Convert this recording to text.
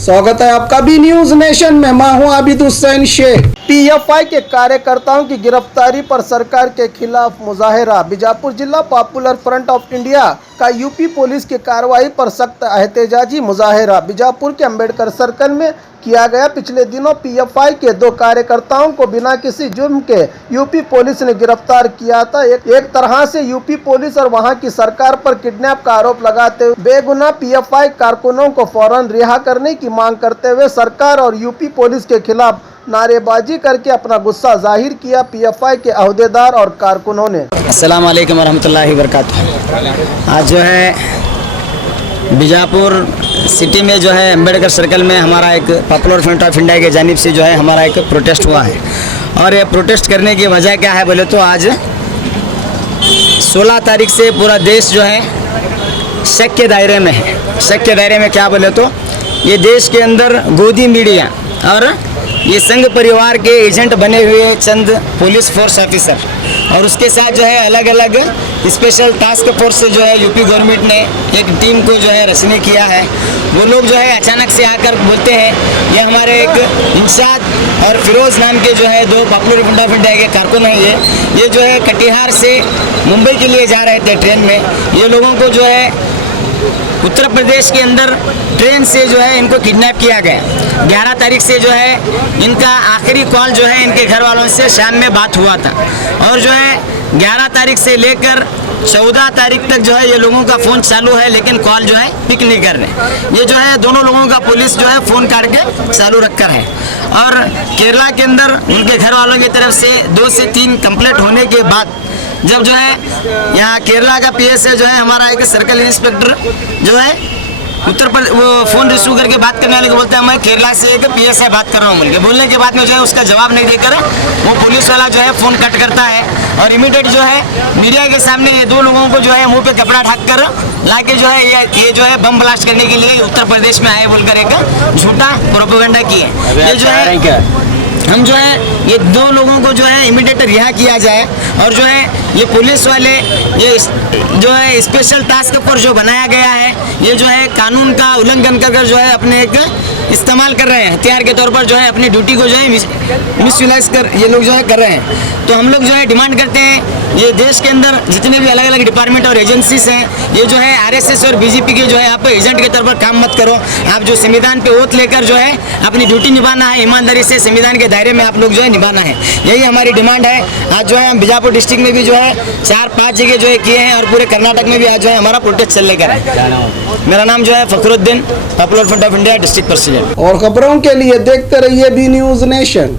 स्वागत है आपका बी न्यूज नेशन में। मैं हूं आबिद हुसैन शेख। पीएफआई के कार्यकर्ताओं की गिरफ्तारी पर सरकार के खिलाफ मुजाहिरा। बीजापुर जिला पॉपुलर फ्रंट ऑफ इंडिया का यूपी पुलिस की कार्रवाई पर सख्त एहतजाजी मुजाहिरा बीजापुर के अंबेडकर सर्कल में किया गया। पिछले दिनों पीएफआई के 2 कार्यकर्ताओं को बिना किसी जुर्म के यूपी पुलिस ने गिरफ्तार किया था। एक तरह से यूपी पुलिस और वहां की सरकार पर किडनैप का आरोप लगाते हुए बेगुनाह पीएफआई कारकुनों को फौरन रिहा करने की मांग करते हुए सरकार और यूपी पुलिस के खिलाफ नारेबाजी करके अपना गुस्सा जाहिर किया। पीएफआई के अहदेदार और कारकुनों ने अस्सलाम वालेकुम वरहमतुल्लाहि वबरकातुहू। आज जो है बीजापुर सिटी में जो है अंबेडकर सर्कल में हमारा एक पॉपुलर फ्रंट ऑफ इंडिया की जानिब से जो है हमारा एक प्रोटेस्ट हुआ है। और ये प्रोटेस्ट करने की वजह क्या है बोले तो आज 16 तारीख से पूरा देश जो है शक के दायरे में है। शक के दायरे में क्या बोले तो ये देश के अंदर गोदी मीडिया और ये संघ परिवार के एजेंट बने हुए चंद पुलिस फोर्स ऑफिसर और उसके साथ जो है अलग अलग स्पेशल टास्क फोर्स से जो है यूपी गवर्नमेंट ने एक टीम को जो है रचने किया है। वो लोग जो है अचानक से आकर बोलते हैं ये हमारे एक इंशाद और फिरोज नाम के जो है 2 पॉपुलर फ्रंट ऑफ इंडिया के कारकुन हैं। ये जो है कटिहार से मुंबई के लिए जा रहे थे ट्रेन में। ये लोगों को जो है उत्तर प्रदेश के अंदर ट्रेन से जो है इनको किडनैप किया गया। 11 तारीख से जो है इनका आखिरी कॉल जो है इनके घर वालों से शाम में बात हुआ था और जो है 11 तारीख से लेकर 14 तारीख तक जो है ये लोगों का फ़ोन चालू है लेकिन कॉल जो है पिक नहीं कर रहे। ये जो है दोनों लोगों का पुलिस जो है फ़ोन काट के चालू रखकर है। और केरला के अंदर उनके घर वालों की तरफ से 2 से 3 कंप्लेंट होने के बाद जब जो है यहाँ केरला का पीएसए जो है हमारा एक सर्कल इंस्पेक्टर जो है उत्तर प्रदेश वो फ़ोन रिसीव करके बात करने वाले को बोलता है मैं केरला से एक पीएसए बात कर रहा हूँ बोलने के बाद में जो है उसका जवाब नहीं देकर वो पुलिस वाला जो है फ़ोन कट करता है और इमीडिएट जो है मीडिया के सामने ये 2 लोगों को जो है मुंह पे कपड़ा ढक कर लाके जो है ये जो है बम ब्लास्ट करने के लिए उत्तर प्रदेश में आए बोलकर एक झूठा प्रोपेगेंडा किए। ये जो है हम जो है ये 2 लोगों को जो है इमीडिएट रिहा किया जाए और जो है ये पुलिस वाले ये जो है स्पेशल टास्क फोर्स जो बनाया गया है ये जो है कानून का उल्लंघन कर जो है अपने एक इस्तेमाल कर रहे हैं हथियार के तौर पर जो है अपनी ड्यूटी को जो है मिसयूटिलाइज कर ये लोग जो है कर रहे हैं। तो हम लोग जो है डिमांड करते हैं ये देश के अंदर जितने भी अलग अलग डिपार्टमेंट और एजेंसीज हैं ये जो है आरएसएस और बीजेपी के जो है आप एजेंट के तौर पर काम मत करो। आप जो संविधान पे ओथ लेकर जो है अपनी ड्यूटी निभाना है ईमानदारी से संविधान के दायरे में आप लोग जो है निभाना है। यही हमारी डिमांड है। आज जो है हम बीजापुर डिस्ट्रिक्ट में भी जो है 4-5 जगह जो है किए हैं और पूरे कर्नाटक में भी आज जो है हमारा प्रोटेस्ट चलने का है। मेरा नाम जो है Fakhruddin popular front of India district president. और खबरों के लिए देखते रहिए बी न्यूज नेशन।